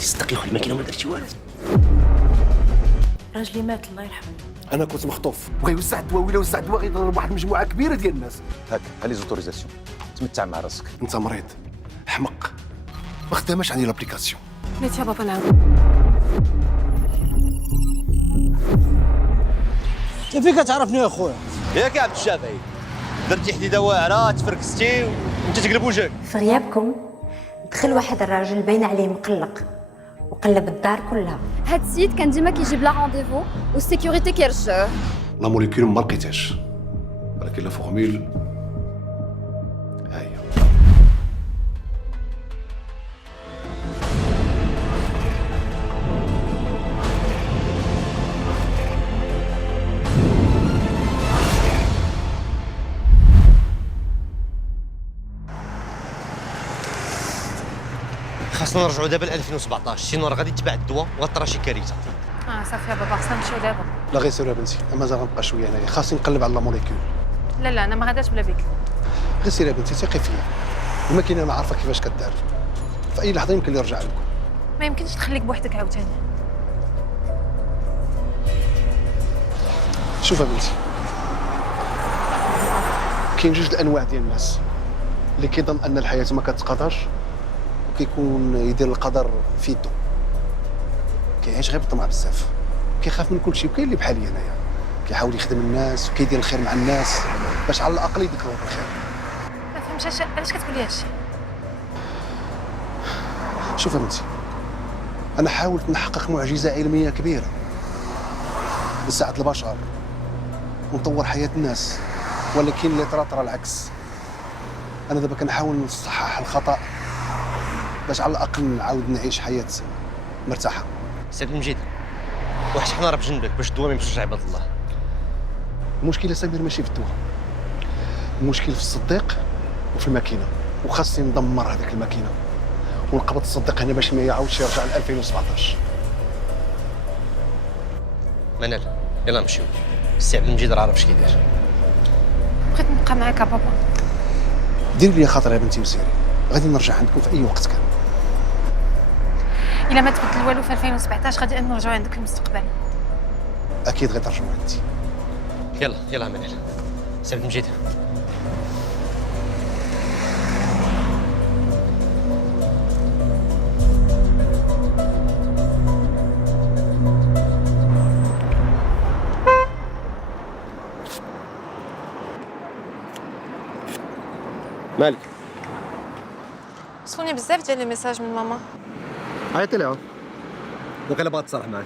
غادي تصدق يا خويا الماكينه ما درتي والو. راجلي مات الله يرحمه. انا كنت مخطوف وغيوزع الدواء، ولا وزع الدواء غيضرب واحد المجموعه كبيره ديال الناس. هاك ها لي زوتوريزاسيون، تمتع مع راسك. انت مريض حمق ما خداماش عندي لابليكاسيون. مات يا بابا نعاود. كيفك كتعرفني يا خويا؟ ياك يا عبد الشافعي، درتي حديده واعره تفركستي وانت تقلب وجهك. في غيابكم دخل واحد الراجل باين عليه مقلق وقلب الدار كلها. هاد السيد كان ديما كيجيب لا رونديفو والسيكوريتي كيرجعوه. لا موليكول ما لقيتهاش، ولكن لا فورميل ها هي. خاصنا نرجعوا دابا ل 2017، سينو راه غادي تباع الدواء وغطرا شي كارثه. صافي يا بابا خصنا نمشيو دابا. لا غير سير يا بنتي، مازال غنبقى شويه هنايا، خاصني نقلب على لا موليكول. لا انا ما غاداش بلا بيك. غير سير يا بنتي، ثقي فيا، الماكينه ما عارفه كيفاش كدار، في اي لحظه يمكن لي يرجع لكم. ما يمكنش تخليك بوحدك عاوتاني. شوف يا بنتي، كاين جوج الانواع ديال الناس، اللي كيظن ان الحياه ما كتقدرش وكيكون يدير القدر في يدو، كيعيش غير بالطمع بزاف، كيخاف من كل شيء. وكاين اللي بحالي انايا كيحاول يخدم الناس وكيدير الخير مع الناس باش على الاقل يذكروا بالخير. ما فهمتش علاش كتقول لي هادشي. شوف يا بنتي، انا حاولت نحقق معجزه علميه كبيره لساعة البشر ونطور حياه الناس، ولكن اللي طرا العكس. انا دابا كنحاول نصحح الخطا باش على الاقل نعاود نعيش حياه مرتاحه. سيد المجيد، واحد حنا راه بجنبك باش الدواء ما يمشيش لعباد الله. المشكله سمير ماشي في الدواء، المشكل في الصديق وفي الماكينه، وخاصني ندمر هذيك الماكينه ونقبض الصديق هنا باش ما يعاودش يرجع ل 2017. منال يلا نمشيو، السي عبد المجيد راه عارف اش كيدير. بغيت نبقى معاك يا بابا. ديري لي خاطر يا بنتي وسيري، غادي نرجع عندكم في اي وقت كان. الا ما تبدل والو في 2017 غادي نرجعوا عندك المستقبل. اكيد غترجعوا عندي. يلا منال، السي عبد المجيد. مالك؟ وصلوني بزاف ديال لي ميساج من ماما. عيطي لها. وقيلا بغات تصالح معاك.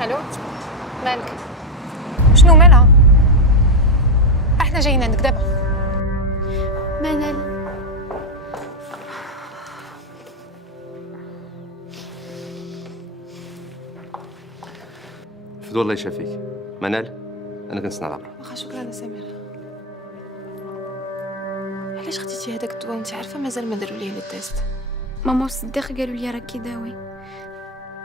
الو مالك؟ شنو مالها؟ احنا جايين عندك دابا. منال فدوا الله يشافيك. منال انا كنصنع العبره. واخا شكرا يا سمير. علاش خديتي هذاك الدواء وانت عارفه مازال ما داروا ليه لي تيست؟ ماما والصديق قالوا لي راك كيداوي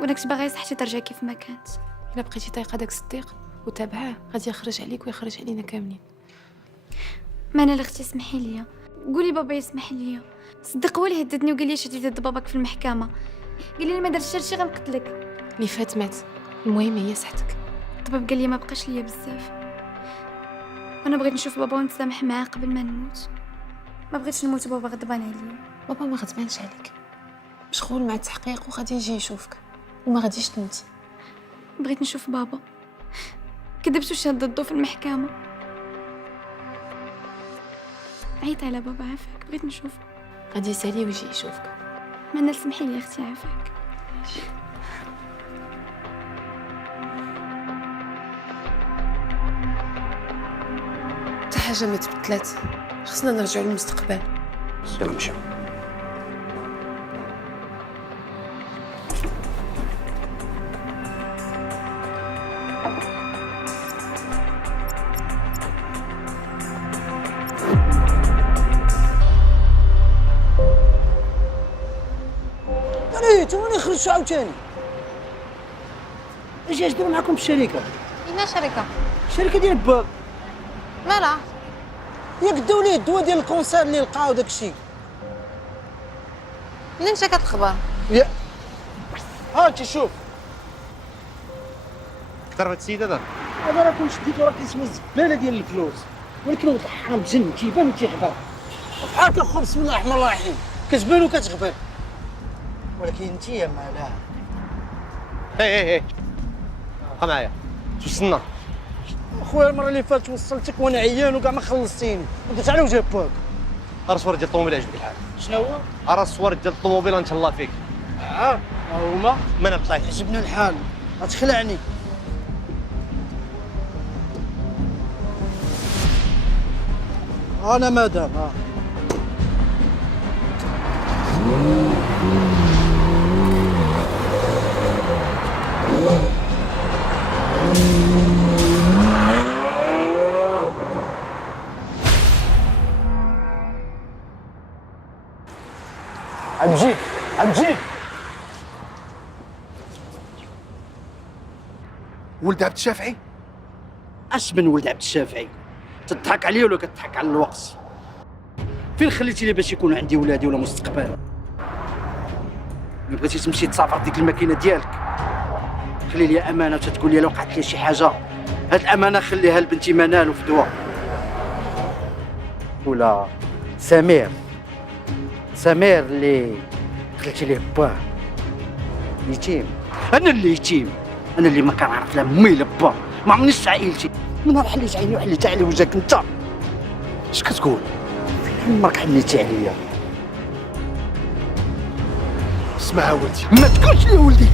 وانا كنت باغا حتى ترجع كيف ما كانت. الا بقيتي طايقه داك الصديق وتابعاه غادي يخرج عليك ويخرج علينا كاملين. منال اختي اسمحي لي، قولي بابا يسمح لي. صديق هو اللي هددني وقال لي شدي ضد باباك في المحكمه، قال لي ما درتش هادشي غنقتلك. اللي فات مات، المهم هي صحتك. الطبيب قال لي ما بقاش ليا بزاف، وانا بغيت نشوف بابا ونتسامح معاه قبل ما نموت. ما بغيتش نموت بابا غضبان عليا. بابا ما غضبانش عليك، مشغول مع التحقيق وغادي يجي يشوفك وما غاديش تموتي. بغيت نشوف بابا، كذبت وشاد ضده في المحكمه. عيط على بابا عافاك، بغيت نشوفه. غادي يسالي ويجي يشوفك. منال سمحي لي اختي عافاك. حتى حاجه ما تبدلات، خصنا نرجعوا للمستقبل. يلا نمشيو. توني خرجتوا عاوتاني. اش يديروا معكم في الشركه؟ اين شركه؟ الشركه ديال باك. مالها؟ ياك داو ليه الدواء ديال الكونسير اللي لقاو داكشي. منين جاك هاد الخبر؟ يا ها انت شوف اكثر من السيد هذا. انا راه كون شديتو راه كيسوى الزباله ديال الفلوس، ولكن ولد الحرام بجن كيبان وتيغبر بحال كنخرج بسم الله الرحمن الرحيم كتبان وكتغبر. ولكن انت يا مالها ايه بقى معايا توصلنا. اخويا المره اللي فاتت وصلتك وانا عيان وكاع ما خلصتيني ودرت على وجه باك. راه الصور ديال الطوموبيل عجبك الحال. شنو هو؟ راه الصور ديال الطوموبيل نتهلا فيك. ها هما ما انا طلعت. عجبنا الحال غتخلعني. انا مادام عم جيب ولد عبد الشافعي. اش من ولد عبد الشافعي؟ تضحك عليه ولا كتضحك على الوقت؟ فين خليتيني باش يكون عندي ولادي ولا مستقبل؟ ما بغيتي تمشي تسافر ديك الماكينه ديالك، خلي لي امانه وتتقول لي لو وقعت لي شي حاجه هاد الامانه خليها لبنتي منال وفدوى ولا سمير اللي خليتي ليه باه يتيم. انا اللي يتيم، انا اللي ما كنعرف لا مي لا با، ما عمرنيش عائلتي. من نهار حليت عيني وحليت على وجهك انت. اش كتقول؟ عمرك حليتي عليا. اسمع ولدي، ما تقولش يا ولدي.